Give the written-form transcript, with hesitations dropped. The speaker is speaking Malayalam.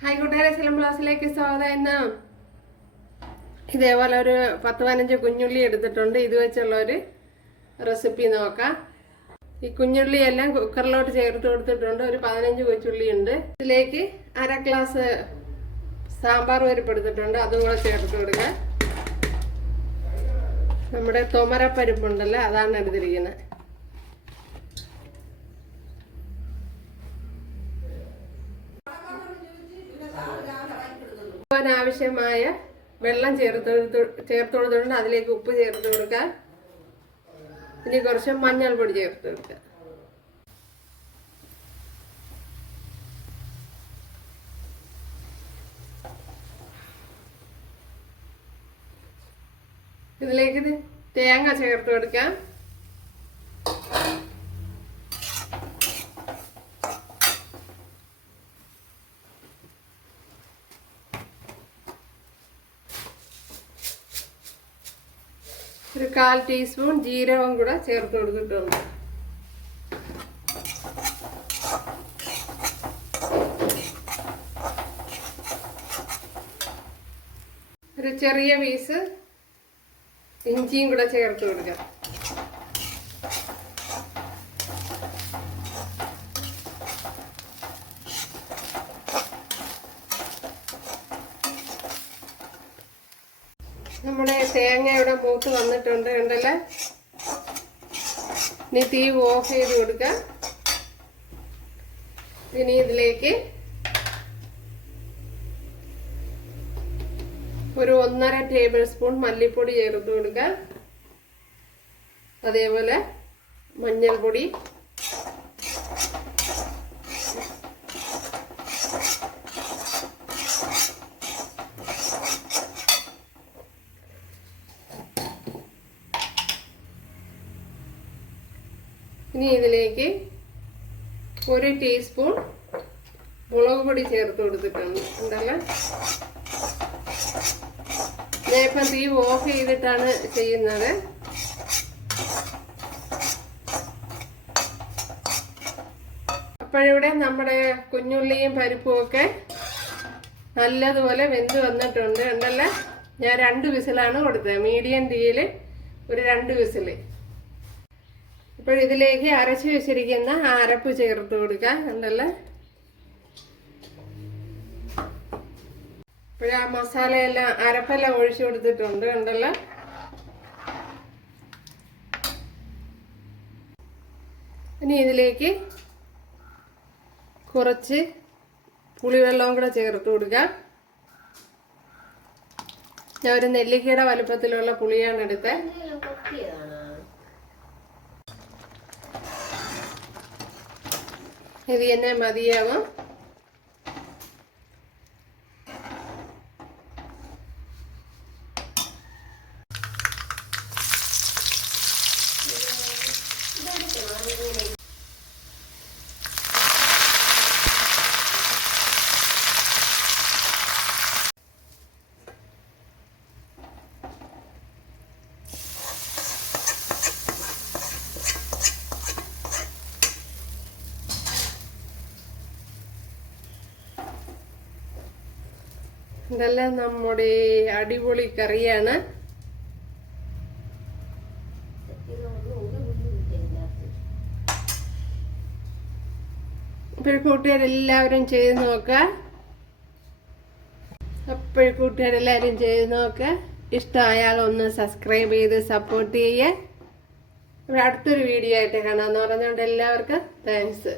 ഹായ് കൂട്ടുകാരെ, സെലം ക്ലാസ്സിലേക്ക് സ്വാഗതം. ഇന്ന് ഇതേപോലെ ഒരു 10-15 കുഞ്ഞുള്ളി എടുത്തിട്ടുണ്ട്. ഇത് വെച്ചുള്ള ഒരു റെസിപ്പി നോക്കാം. ഈ കുഞ്ഞുള്ളി എല്ലാം കുക്കറിലോട്ട് ചേർത്ത് കൊടുത്തിട്ടുണ്ട്. ഒരു 15 കൊച്ചുള്ളി ഉണ്ട്. ഇതിലേക്ക് 1/2 ഗ്ലാസ് സാമ്പാർ പരിപ്പ് എടുത്തിട്ടുണ്ട്. അതും കൂടെ ചേർത്ത് കൊടുക്കുക. നമ്മുടെ തുമരപ്പരിപ്പുണ്ടല്ലോ, അതാണ് എടുത്തിരിക്കുന്നത്. ആവശ്യമായ വെള്ളം ചേർത്ത് കൊടുത്തിട്ടുണ്ട്. അതിലേക്ക് ഉപ്പ് ചേർത്ത് കൊടുക്കുക. ഇനി കുറച്ച് മഞ്ഞൾപ്പൊടി ചേർത്ത് കൊടുക്കുക. ഇതിലേക്ക് തേങ്ങ ചേർത്ത് കൊടുക്കാം. ഒരു 1/4 ടീസ്പൂൺ ജീരകം കൂടെ ചേർത്ത് കൊടുത്തിട്ടുണ്ട്. ഒരു ചെറിയ പീസ് ഇഞ്ചിയും കൂടെ ചേർത്ത് കൊടുക്കാം. നമ്മുടെ തേങ്ങ ഇവിടെ മൂത്ത് വന്നിട്ടുണ്ട്, കണ്ടല്ലേ. ഇനി തീ ഓഫ് ചെയ്ത് കൊടുക്കാം. ഇനി ഇതിലേക്ക് ഒരു 1.5 ടേബിൾ സ്പൂൺ മല്ലിപ്പൊടി ചേർത്ത് കൊടുക്കാം. അതേപോലെ മഞ്ഞൾപ്പൊടി, ഇനി ഇതിലേക്ക് 1 ടീസ്പൂൺ മുളക് പൊടി ചേർത്ത് കൊടുത്തിട്ടുണ്ട്, ഉണ്ടല്ലോ. ഞാൻ ഇപ്പം തീ ഓഫ് ചെയ്തിട്ടാണ് ചെയ്യുന്നത്. അപ്പോഴിവിടെ നമ്മുടെ കുഞ്ഞുള്ളിയും പരിപ്പും ഒക്കെ നല്ലതുപോലെ വെന്ത് വന്നിട്ടുണ്ട്, ഉണ്ടല്ലോ. ഞാൻ 2 വിസിലാണ് കൊടുത്തത്. മീഡിയം തീയിൽ ഒരു 2 വിസിൽ. ഇപ്പോൾ ഇതിലേക്ക് അരച്ച് വെച്ചിരിക്കുന്ന അരപ്പ് ചേർത്ത് കൊടുക്കുക, ഉണ്ടല്ലോ. ഇപ്പോഴാ മസാലയെല്ലാം അരപ്പെല്ലാം ഒഴിച്ചു കൊടുത്തിട്ടുണ്ട്, ഉണ്ടല്ലോ. ഇനി ഇതിലേക്ക് കുറച്ച് പുളിവെള്ളവും കൂടെ ചേർത്ത് കൊടുക്കുക. ഞാൻ ഒരു നെല്ലിക്കയുടെ വലുപ്പത്തിലുള്ള പുളിയാണ് എടുത്തത്. ഇത് തന്നെ മതിയാവും. ഇതെല്ലാം നമ്മുടെ അടിപൊളി കറിയാണ്. അപ്പോൾ കൂട്ടുകാരെല്ലാവരും ചെയ്ത് നോക്കുക. ഇഷ്ടമായാൽ ഒന്ന് സബ്സ്ക്രൈബ് ചെയ്ത് സപ്പോർട്ട് ചെയ്യുക. അടുത്തൊരു വീഡിയോ ആയിട്ട് കാണാമെന്ന് പറഞ്ഞുകൊണ്ട് എല്ലാവർക്കും താങ്ക്സ്.